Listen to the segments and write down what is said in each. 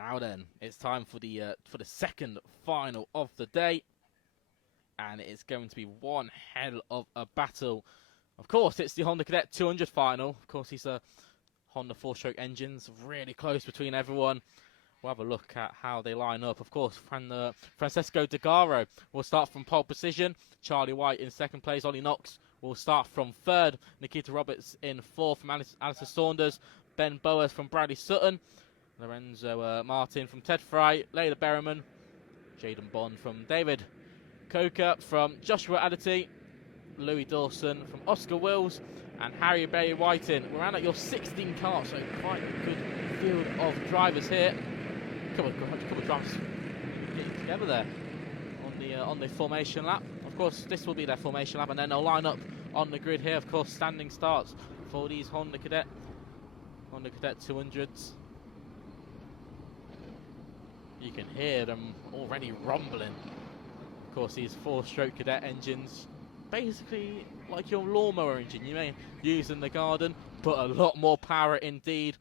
Now then, it's time for the second final of the day, and it's going to be one hell of a battle. Of course, it's the Honda Cadet 200 final. Of course, these are Honda 4-stroke engines, really close between everyone. We'll have a look at how they line up. Of course, Francesco Degaro will start from pole position. Charlie White in second place. Ollie Knox will start from third. Nikita Roberts in fourth from Alistair Saunders. Ben Boas from Bradley Sutton. Lorenzo Martin from Ted Fry. Layla Berriman. Jaden Bond from David Coker. From Joshua Adity. Louis Dawson from Oscar Wills. And Harry Berry Whiting. We're around at your 16 cars, so quite a good field of drivers here. Couple of drivers getting together there on the formation lap. Of course, this will be their formation lap, and then they'll line up on the grid here. Of course, standing starts for these Honda Cadet 200s. You can hear them already rumbling. Of course, these 4-stroke Cadet engines, basically like your lawnmower engine you may use in the garden, but a lot more power indeed.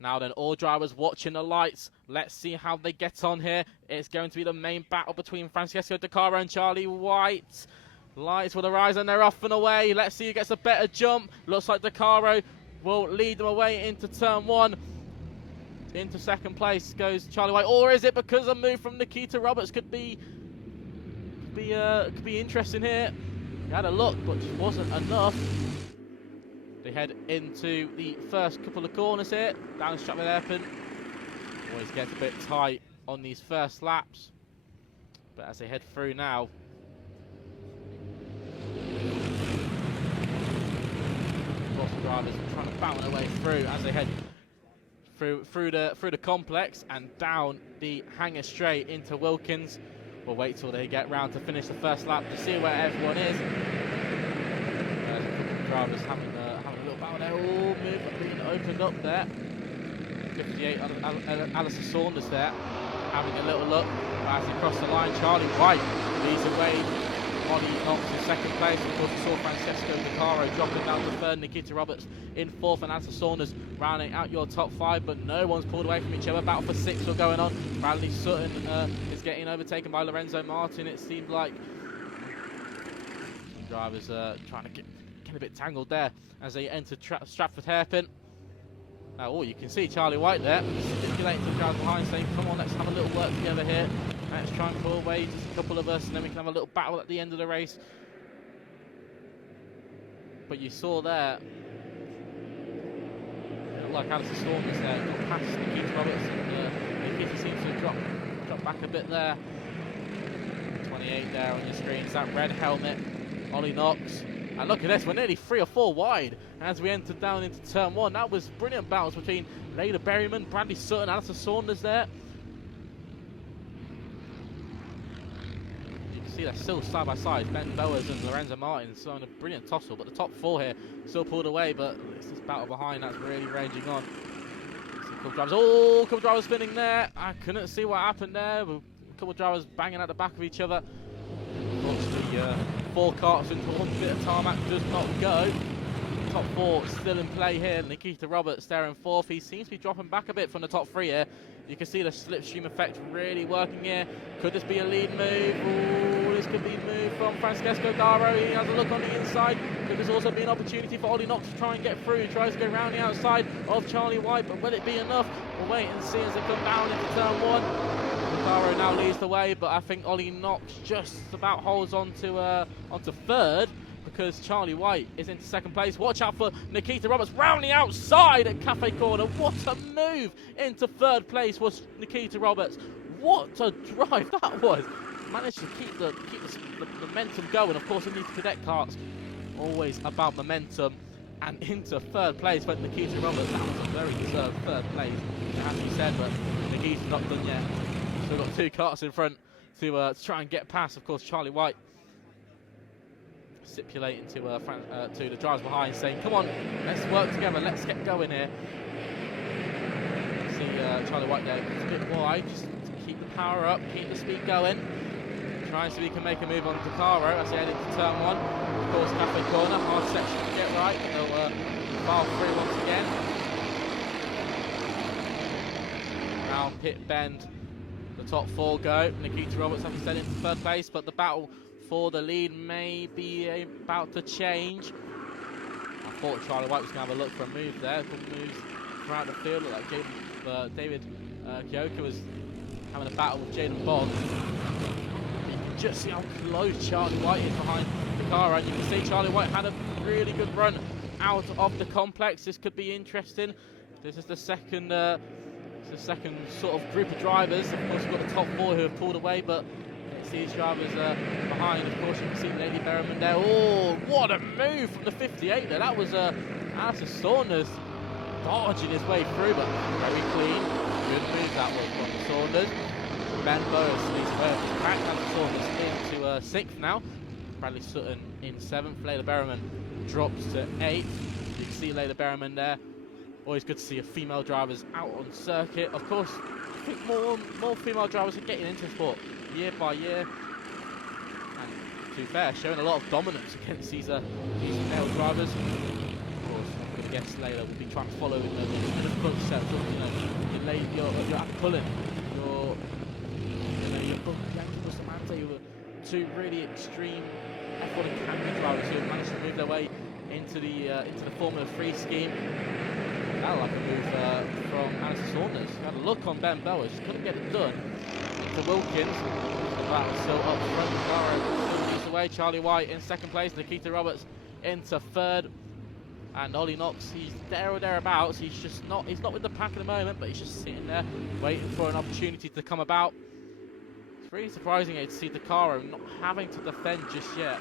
Now then, all drivers watching the lights. Let's see how they get on here. It's going to be the main battle between Francesco Degaro and Charlie White. Lights will arise and they're off and away. Let's see who gets a better jump. Looks like Degaro will lead them away into turn one. Into second place goes Charlie White. Or is it because a move from Nikita Roberts could be interesting here? He had a look, but just wasn't enough. They head into the first couple of corners here. Down Stratford Hairpin. Always gets a bit tight on these first laps. But as they head through now, lots of drivers trying to battle their way through as they head through the complex and down the hangar straight into Wilkins. We'll wait till they get round to finish the first lap to see where everyone is. There's a couple of drivers having a little battle there. Oh, move being opened up there. 58, Alistair Saunders there, having a little look as he crossed the line. Charlie White leads away. Ollie Knox in second place. Of course, we saw Francesco Degaro dropping down to third. Nikita Roberts in fourth, and Alistair Saunders rounding out your top five, but no one's pulled away from each other. Battle for sixth are going on. Bradley Sutton is getting overtaken by Lorenzo Martin. It seemed like drivers trying to get a bit tangled there as they enter Stratford Hairpin. Oh, you can see Charlie White there stipulating to the crowd behind, saying, come on, let's have a little work together here. Let's try and pull away just a couple of us, and then we can have a little battle at the end of the race. But you saw there, it looked like Alistair Saunders there got past Nikita Roberts, and Nikita seems to have dropped back a bit there. 28 there on your screen, it's that red helmet, Ollie Knox. And look at this, we're nearly 3 or 4 wide as we enter down into turn one. That was brilliant battles between Layla Berryman, Bradley Sutton, Alistair Saunders there. You can see they're still side by side. Ben Boas and Lorenzo Martin still in a brilliant tussle, but the top 4 here still pulled away, but it's this battle behind that's really raging on. Couple of drivers spinning there. I couldn't see what happened there. A couple of drivers banging at the back of each other. Unfortunately, 4 carts into one bit of tarmac does not go. Top 4 still in play here. Nikita Roberts there in fourth. He seems to be dropping back a bit from the top 3 here. You can see the slipstream effect really working here. Could this be a lead move? Ooh, this could be a move from Francesco Degaro. He has a look on the inside. Could this also be an opportunity for Ollie Knox to try and get through? He tries to go round the outside of Charlie White, but will it be enough? We'll wait and see as they come down into turn one. Degaro now leads the way, but I think Ollie Knox just about holds on to onto third, because Charlie White is into second place. Watch out for Nikita Roberts round the outside at Cafe Corner. What a move into third place was Nikita Roberts. What a drive that was. Managed to keep the momentum going. Of course, in these cadet carts, always about momentum. And into third place went Nikita Roberts. That was a very deserved third place, as he said, but Nikita's not done yet. Still got 2 carts in front to try and get past. Of course, Charlie White stipulating to the drivers behind, saying, come on, let's work together, let's get going here. See Charlie White there, it's a bit wide, just keep the power up, keep the speed going. Trying to see if he can make a move on Degaro as they head into turn one. Of course, Cafe Corner, hard section to get right, they'll file through once again. Now pit bend, the top 4 go. Nikita Roberts, like I said, in 3rd place, but the battle for the lead may be about to change. I thought Charlie White was going to have a look for a move there. Good moves throughout the field. Looked like David Kyoka was having a battle with Jaden Bond. You can just see how close Charlie White is behind the car, and you can see Charlie White had a really good run out of the complex. This could be interesting. This is the second sort of group of drivers. Of course, we've got the top 4 who have pulled away, but it's these drivers behind. Of course, you can see Lady Berriman there. Oh, what a move from the 58 there. That was Alistair Saunders dodging his way through, but very clean. Good move that was from Saunders. Ben Bowes leads away. Back Alistair Saunders into 6th now. Bradley Sutton in 7th. Layla Berriman drops to 8th. You can see Layla Berriman there. Always good to see female drivers out on circuit. Of course, I think more female drivers are getting into sport year by year. And to be fair, showing a lot of dominance against these male drivers. Of course, I'm going to guess Layla will be trying to follow in the footsteps of you're Adam Cullen, your Yankee Bustamante, who were 2 really extreme F1 Academy drivers who have managed to move their way into the Formula 3 scheme. That like a move from Alistair Saunders. Had a look on Ben Bowers, couldn't get it done. To Wilkins, the battle still up front. Gara leads away. Charlie White in 2nd place. Nikita Roberts into 3rd, and Ollie Knox, he's there or thereabouts. He's not with the pack at the moment, but he's just sitting there waiting for an opportunity to come about. It's really surprising to see Dakaro not having to defend just yet.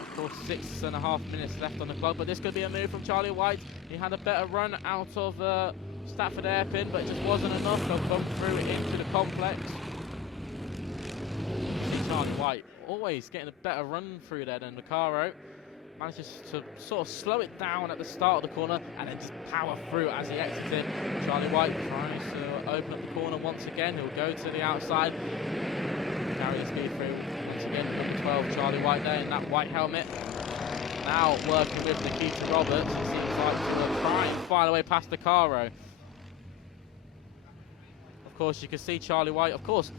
Of course, 6.5 minutes left on the clock, but this could be a move from Charlie White. He had a better run out of Stafford Airpin, but it just wasn't enough. They'll bump through into the complex. See Charlie White always getting a better run through there than Dakaro. Manages to sort of slow it down at the start of the corner and then just power through as he exits it. Charlie White tries to open up the corner once again. He'll go to the outside, carry the speed through. Again, number 12, Charlie White there in that white helmet. Now working with Nikita Roberts. He seems like to try and find a way past Dakaro. Of course, you can see Charlie White. Of course,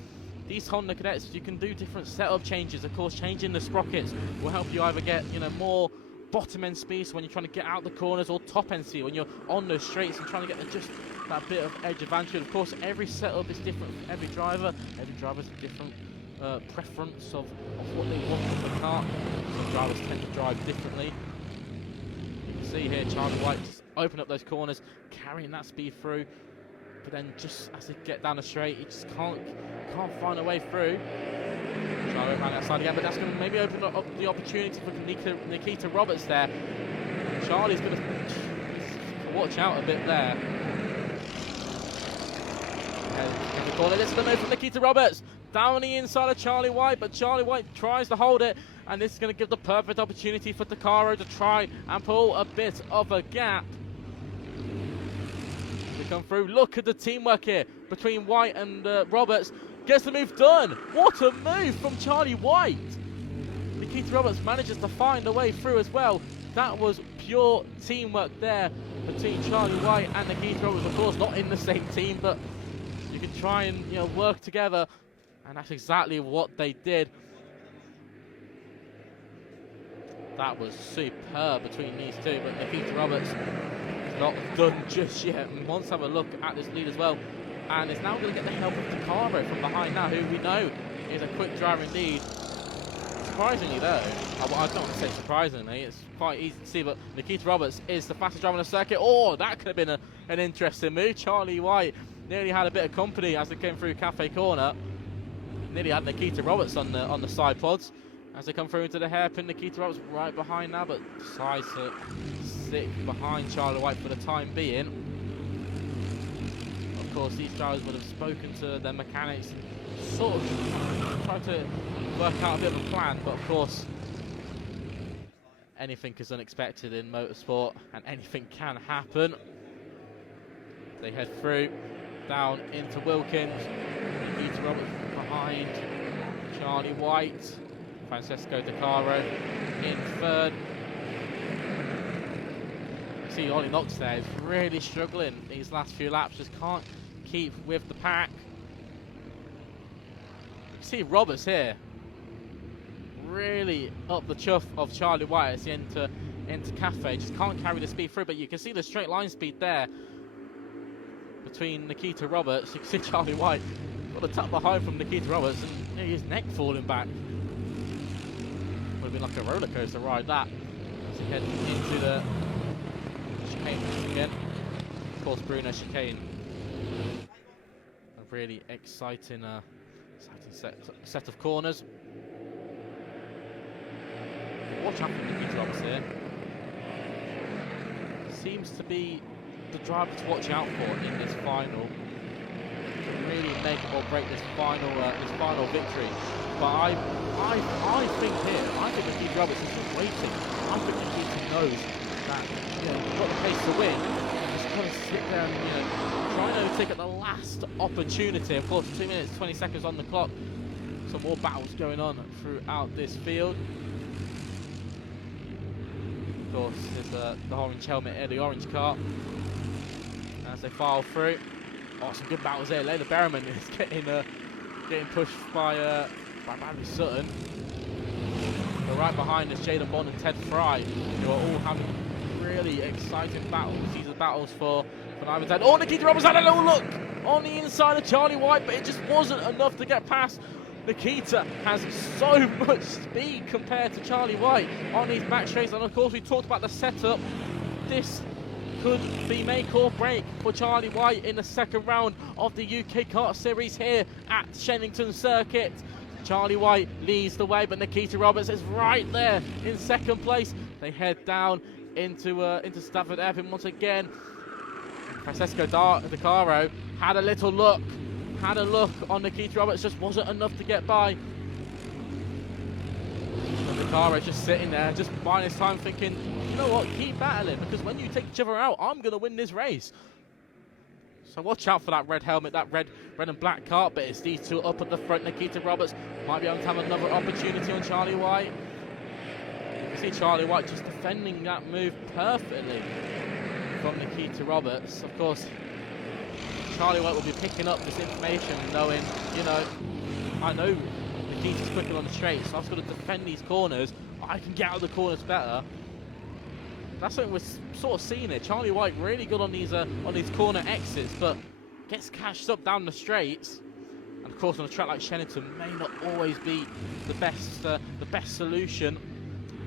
these Honda Cadets, you can do different setup changes. Of course, changing the sprockets will help you either get more bottom end speed, so when you're trying to get out the corners, or top end speed when you're on those straights and trying to get just that bit of edge advantage. Of course, every setup is different for every driver. Every driver's a different preference of what they want from the car. Some drivers tend to drive differently. You can see here Charlie White just open up those corners, carrying that speed through, but then just as they get down the straight, he just can't find a way through. Charlie around outside again, but that's going to maybe open up the opportunity for Nikita Roberts there. Charlie's going to watch out a bit there. This is the move from Nikita Roberts. Down the inside of Charlie White, but Charlie White tries to hold it, and this is going to give the perfect opportunity for Dakaro to try and pull a bit of a gap. To come through, look at the teamwork here between White and Roberts. Gets the move done. What a move from Charlie White. Nikita Roberts manages to find a way through as well. That was pure teamwork there between Charlie White and Nikita Roberts. Of course, not in the same team, but you can try and work together. And that's exactly what they did. That was superb between these two, but Nikita Roberts is not done just yet. And wants to have a look at this lead as well. And is now going to get the help of Dakaro from behind now, who we know is a quick driver indeed. Surprisingly though, I don't want to say surprisingly, it's quite easy to see, but Nikita Roberts is the fastest driver on the circuit. Oh, that could have been an interesting move. Charlie White nearly had a bit of company as they came through Cafe Corner. Nearly had Nikita Roberts on the side pods as they come through into the hairpin. Nikita Roberts right behind now, but decides to stick behind Charlie White for the time being. Of course, these drivers would have spoken to their mechanics, sort of tried to work out a bit of a plan, but of course, anything is unexpected in motorsport and anything can happen. They head through, down into Wilkins. Nikita Roberts behind Charlie White. Francesco Dakaro in 3rd. You see Ollie Knox there is really struggling these last few laps, just can't keep with the pack. You see Roberts here really up the chuff of Charlie White as he into Cafe. Just can't carry the speed through, but you can see the straight line speed there between Nikita Roberts. You can see Charlie White got a tap behind from Nikita Roberts, and his neck falling back. Would have been like a roller coaster ride that. As he heads into the chicane again. Of course, Bruno chicane. A really exciting set of corners. Watch out for Nikita Roberts here. Seems to be the driver to watch out for in this final. To really make or break this final victory. But I think Nikita Roberts is just waiting. I think Nikita knows that he's got the pace to win. And just kind of sit there and try and overtake at the last opportunity. Of course, 2 minutes 20 seconds on the clock. Some more battles going on throughout this field. Of course, there's the orange helmet here, the orange car. As they file through. Oh, some good battles there. Layla Berriman is getting pushed by Bradley Sutton. But right behind us, Jaden Bond and Ted Fry, who are all having really exciting battles. These are battles for Ivan's head. Oh, Nikita Roberts had a little look on the inside of Charlie White, but it just wasn't enough to get past. Nikita has so much speed compared to Charlie White on these back straights, and of course we talked about the setup. This could be make or break for Charlie White in the second round of the UK Kart Series here at Shenington Circuit. Charlie White leads the way, but Nikita Roberts is right there in second place. They head down into Stafford Airport once again. Francesco De Caro had a little look. Had a look on Nikita Roberts, just wasn't enough to get by. And De Caro just sitting there, just buying his time, thinking, you know what, keep battling, because when you take each other out, I'm going to win this race. So watch out for that red helmet, that red and black Kart, but it's these two up at the front. Nikita Roberts might be able to have another opportunity on Charlie White. You can see Charlie White just defending that move perfectly from Nikita Roberts. Of course, Charlie White will be picking up this information, knowing, I know Nikita's quicker on the straight, so I've got to defend these corners. I can get out of the corners better. That's something we're sort of seeing here. Charlie White really good on these corner exits, but gets cashed up down the straights. And of course, on a track like Shenington, may not always be the best solution.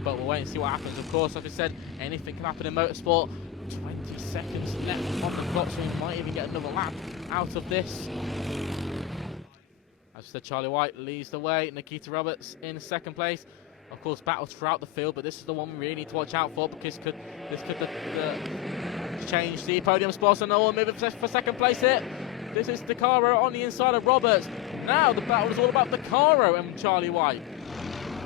But we'll wait and see what happens. Of course, like I said, anything can happen in motorsport. 20 seconds left on the clock, so we might even get another lap out of this. As I said, Charlie White leads the way. Nikita Roberts in second place. Of course, battles throughout the field, but this is the one we really need to watch out for, because this could change the podium spots, and no one moving for second place here. This is De Caro on the inside of Roberts. Now the battle is all about De Caro and Charlie White.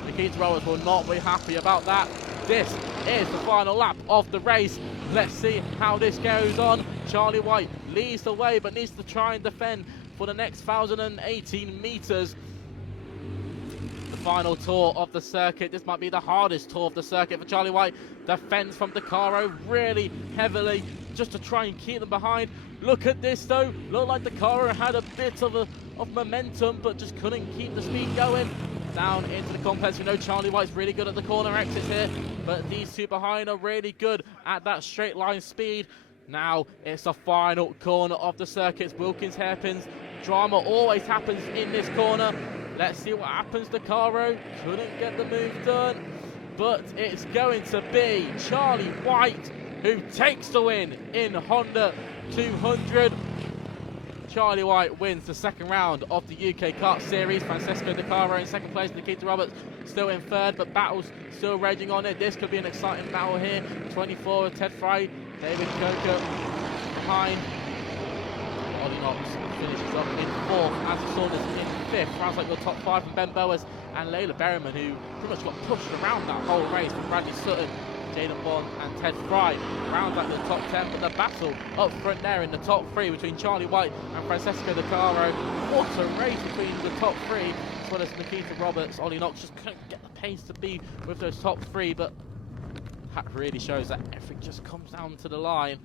Nikita Roberts will not be happy about that. This is the final lap of the race. Let's see how this goes on. Charlie White leads the way, but needs to try and defend for the next 1,018 meters. The final tour of the circuit. This might be the hardest tour of the circuit for Charlie White. Defends from De Caro really heavily, just to try and keep them behind. Look at this though. Looked like De Caro had a bit of momentum, but just couldn't keep the speed going. Down into the complex. We know Charlie White's really good at the corner exits here, but these two behind are really good at that straight line speed. Now it's the final corner of the circuits. Wilkins hairpins. Drama always happens in this corner. Let's see what happens. De Caro couldn't get the move done, but it's going to be Charlie White who takes the win in Honda 200. Charlie White wins the second round of the UK Kart Series. Francesco De Caro in second place. Nikita Roberts still in third, but battles still raging on it. This could be an exciting battle here. 24 with Ted Fry. David Coco behind. Ollie Knox finishes up in fourth. As Saunders in fifth. Rounds like your top five from Ben Bowers and Layla Berriman, who pretty much got pushed around that whole race from Bradley Sutton, Jaden Bond and Ted Fry. Rounds out the top 10, but the battle up front there in the top three between Charlie White and Francesco De Caro. What a race between the top three, as well as Nikita Roberts. Ollie Knox just couldn't get the pace to be with those top three, but that really shows that everything just comes down to the line.